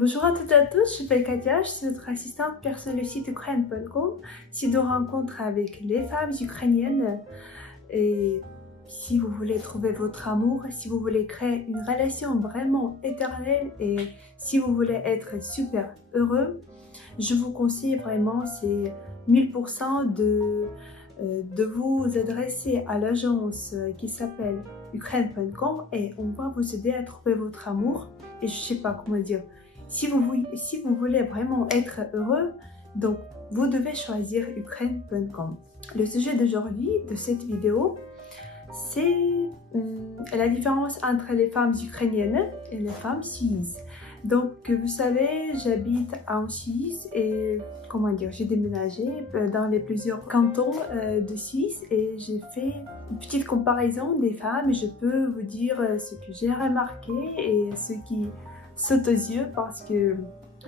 Bonjour à toutes et à tous, je m'appelle Katia, je suis votre assistante personnelle du site ukraine.com, site de rencontre avec les femmes ukrainiennes. Et si vous voulez trouver votre amour, si vous voulez créer une relation vraiment éternelle et si vous voulez être super heureux, je vous conseille vraiment, c'est 1000% de vous adresser à l'agence qui s'appelle ukraine.com et on va vous aider à trouver votre amour. Et je sais pas comment dire. Si vous voulez vraiment être heureux, donc vous devez choisir ukraine.com. Le sujet d'aujourd'hui, de cette vidéo, c'est la différence entre les femmes ukrainiennes et les femmes suisses. Donc vous savez, j'habite en Suisse et comment dire, j'ai déménagé dans les plusieurs cantons de Suisse et j'ai fait une petite comparaison des femmes. Je peux vous dire ce que j'ai remarqué et ce qui saute aux yeux parce que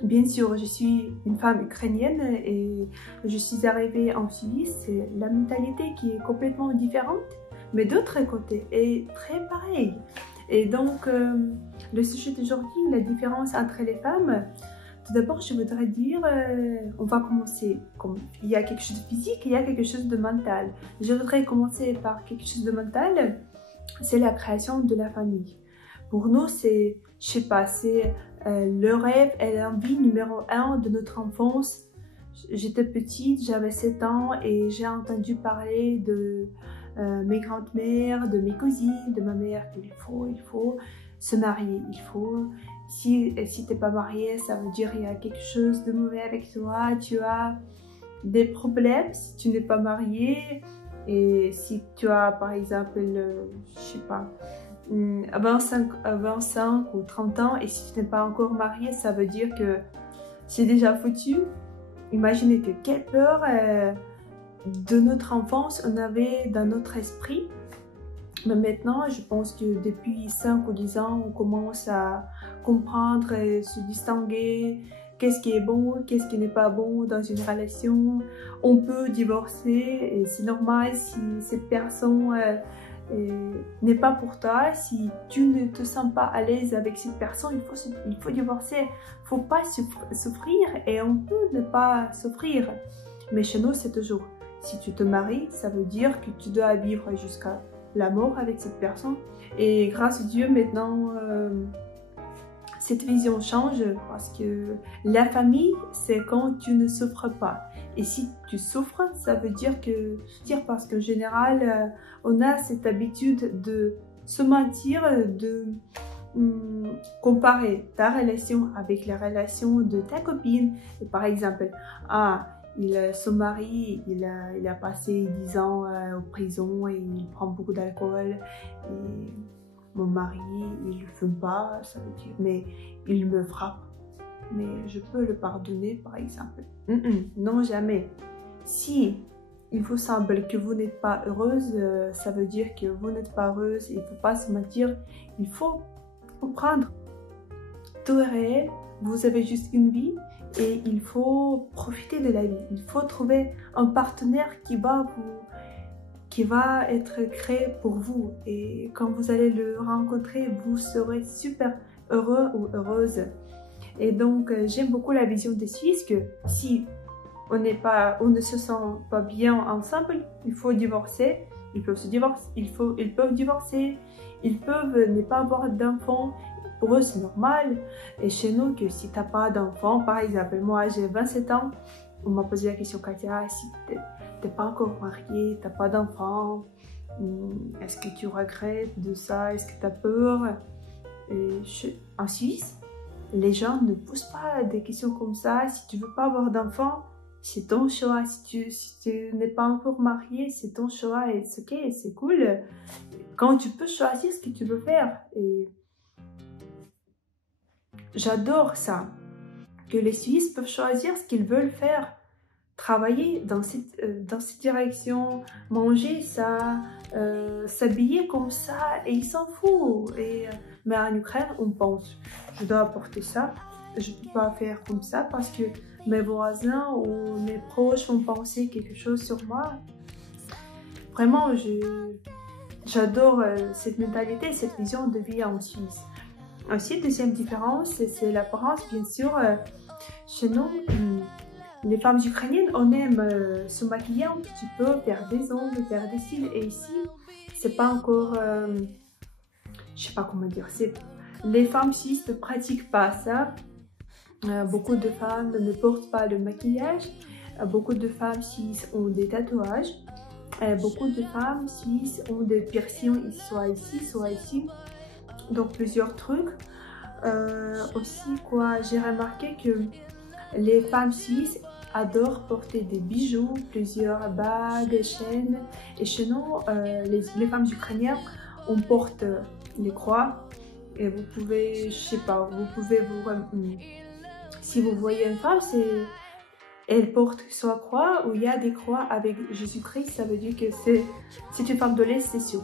bien sûr je suis une femme ukrainienne et je suis arrivée en Suisse. C'est la mentalité qui est complètement différente, mais d'autre côté est très pareille. Et donc le sujet d'aujourd'hui, la différence entre les femmes. Tout d'abord, je voudrais dire, on va commencer, il y a quelque chose de physique et il y a quelque chose de mental. Je voudrais commencer par quelque chose de mental, c'est la création de la famille. Pour nous, c'est, je sais pas, c'est le rêve et l'envie numéro 1 de notre enfance. J'étais petite, j'avais 7 ans et j'ai entendu parler de mes grandes-mères, de mes cousines, de ma mère, qu'il faut se marier, il faut... Si t'es pas marié, ça veut dire qu'il y a quelque chose de mauvais avec toi, tu as des problèmes si tu n'es pas marié. Et si tu as par exemple, je sais pas, 25 ou 30 ans et si tu n'es pas encore marié, ça veut dire que c'est déjà foutu. Imaginez que quelle peur de notre enfance on avait dans notre esprit. Mais maintenant, je pense que depuis 5 ou 10 ans, on commence à comprendre et se distinguer qu'est-ce qui est bon, qu'est-ce qui n'est pas bon dans une relation. On peut divorcer et c'est normal si cette personne n'est pas pour toi. Si tu ne te sens pas à l'aise avec cette personne, il faut divorcer. Il ne faut pas souffrir et on peut ne pas souffrir. Mais chez nous, c'est toujours, si tu te maries, ça veut dire que tu dois vivre jusqu'à la mort avec cette personne. Et grâce à Dieu, maintenant, cette vision change parce que la famille, c'est quand tu ne souffres pas. Et si tu souffres, ça veut dire parce qu'en général, on a cette habitude de se mentir, de comparer ta relation avec la relation de ta copine. Et par exemple, son mari, il a passé 10 ans en prison et il prend beaucoup d'alcool. Et mon mari, il ne fume pas, ça veut dire, mais il me frappe. Mais je peux le pardonner, par exemple. Non, jamais. Si il vous semble que vous n'êtes pas heureuse, ça veut dire que vous n'êtes pas heureuse. Il ne faut pas se mentir. Il faut comprendre. Tout est réel. Vous avez juste une vie. Et il faut profiter de la vie. Il faut trouver un partenaire qui va être créé pour vous. Et quand vous allez le rencontrer, vous serez super heureux ou heureuse. Et donc, j'aime beaucoup la vision des Suisses que si on ne se sent pas bien ensemble, il faut divorcer. Ils peuvent se divorcer. Ils peuvent divorcer. Ils peuvent ne pas avoir d'enfants. Pour eux, c'est normal. Et chez nous, que si tu n'as pas d'enfant, par exemple, moi j'ai 27 ans, on m'a posé la question, Katia, si tu n'es pas encore mariée, tu n'as pas d'enfant, est-ce que tu regrettes de ça? Est-ce que tu as peur? En Suisse, les gens ne posent pas des questions comme ça. Si tu ne veux pas avoir d'enfant, c'est ton choix. Si tu n'es pas encore mariée, c'est ton choix. Et c'est ok, c'est cool. Quand tu peux choisir ce que tu veux faire. Et j'adore ça, que les Suisses peuvent choisir ce qu'ils veulent faire, travailler dans cette direction, manger ça, s'habiller comme ça, et ils s'en foutent. Mais en Ukraine, on pense, je dois apporter ça, je ne peux pas faire comme ça parce que mes voisins ou mes proches vont penser quelque chose sur moi. Vraiment, j'adore cette mentalité, cette vision de vie en Suisse. Aussi, deuxième différence, c'est l'apparence, bien sûr. Chez nous, les femmes ukrainiennes, on aime se maquiller un petit peu, faire des ongles, faire des cils. Et ici, c'est pas encore, je sais pas comment dire. Les femmes suisses ne pratiquent pas ça. Beaucoup de femmes ne portent pas le maquillage. Beaucoup de femmes suisses ont des tatouages. Beaucoup de femmes suisses ont des piercings, soit ici, soit ici. Donc plusieurs trucs. Aussi, quoi, j'ai remarqué que les femmes suisses adorent porter des bijoux, plusieurs bagues, chaînes. Et chez nous, les femmes ukrainiennes, on porte les croix. Et vous pouvez, je sais pas, vous pouvez si vous voyez une femme, elle porte soit croix ou il y a des croix avec Jésus-Christ, ça veut dire que c'est une femme de l'Est, c'est sûr.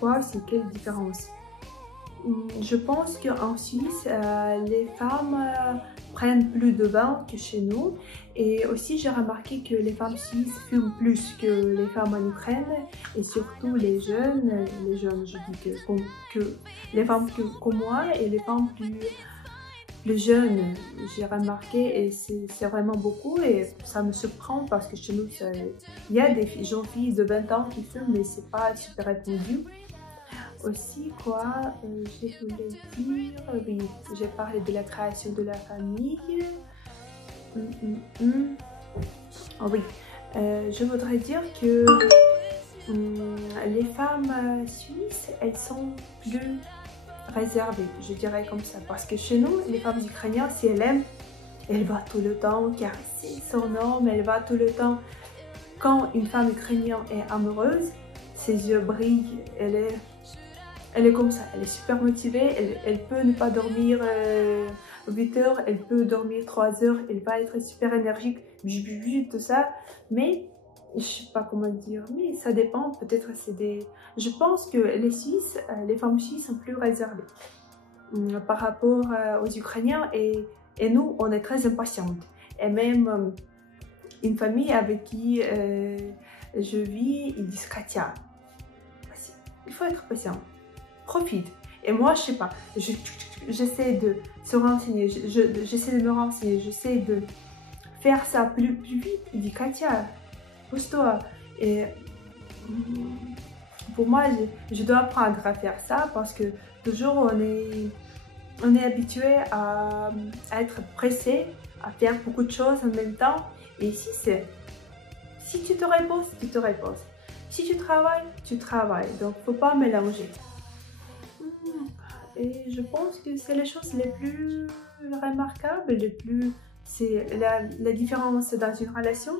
Quoi, c'est quelle différence? Je pense qu'en Suisse, les femmes prennent plus de bains que chez nous. Et aussi, j'ai remarqué que les femmes suisses fument plus que les femmes en Ukraine. Et surtout les jeunes, je dis que les femmes comme moi et les femmes plus jeunes, j'ai remarqué, et c'est vraiment beaucoup. Et ça me surprend parce que chez nous, il y a des jeunes filles de 20 ans qui fument, mais c'est pas super répandu. Aussi, quoi, je voulais dire, oui, j'ai parlé de la création de la famille. Oh oui, je voudrais dire que les femmes suisses, elles sont plus réservées, je dirais comme ça. Parce que chez nous, les femmes ukrainiennes, si elles aiment, elle va tout le temps caresser son homme, elle va tout le temps. Quand une femme ukrainienne est amoureuse, ses yeux brillent, elle est comme ça, elle est super motivée, elle peut ne pas dormir 8 heures, elle peut dormir 3 heures, elle va être super énergique, tout ça, mais je sais pas comment dire, mais ça dépend, peut-être c'est des... Je pense que les femmes suisses sont plus réservées par rapport aux Ukrainiens et nous, on est très impatientes. Et même une famille avec qui je vis, ils disent Katia, il faut être patient. Profite. Et moi, je sais pas, j'essaie de se renseigner, j'essaie de me renseigner, j'essaie de faire ça plus vite. Il dit Katia, pousse-toi. Et pour moi, je dois apprendre à faire ça parce que toujours on est habitué à être pressé, à faire beaucoup de choses en même temps. Et ici, c'est si tu te reposes, tu te reposes. Si tu travailles, tu travailles. Donc, faut pas mélanger. Et je pense que c'est les choses les plus remarquables, c'est la différence dans une relation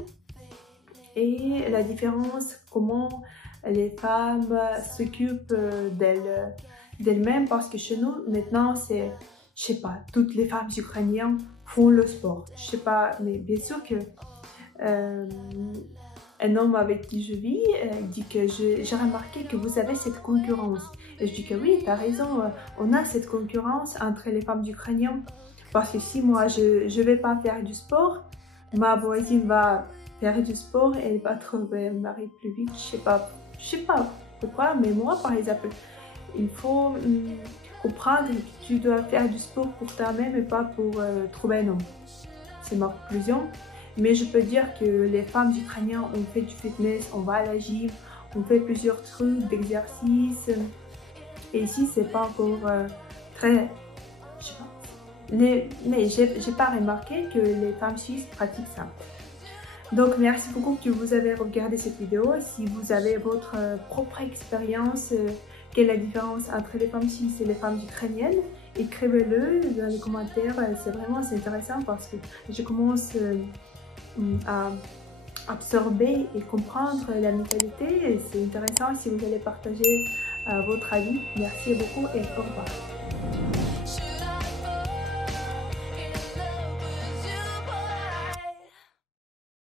et la différence comment les femmes s'occupent d'elles-mêmes. Parce que chez nous, maintenant, c'est, je sais pas, toutes les femmes ukrainiennes font le sport. Je sais pas, mais bien sûr que un homme avec qui je vis dit que j'ai remarqué que vous avez cette concurrence. Et je dis que oui, tu as raison, on a cette concurrence entre les femmes ukrainiennes. Parce que si moi, je ne vais pas faire du sport, ma voisine va faire du sport et elle va trouver un mari plus vite. Je sais pas pourquoi, mais moi, par exemple, il faut comprendre que tu dois faire du sport pour toi-même et pas pour trouver un homme. C'est ma conclusion. Mais je peux dire que les femmes ukrainiennes, on fait du fitness, on va à la gym, on fait plusieurs trucs d'exercice. Et ici, c'est pas encore très... Je sais pas. Mais j'ai pas remarqué que les femmes suisses pratiquent ça. Donc, merci beaucoup que vous avez regardé cette vidéo. Si vous avez votre propre expérience, quelle est la différence entre les femmes suisses et les femmes ukrainiennes, écrivez-le dans les commentaires. C'est vraiment intéressant parce que je commence à absorber et comprendre la mentalité. C'est intéressant si vous allez partager votre avis. Merci beaucoup et au revoir.